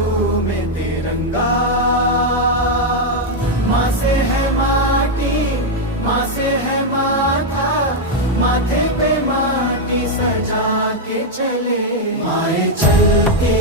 झूमे तिरंगा। माँ से है माटी, माँ से है माथा, माथे पे माटी सजा के चले। माए चलती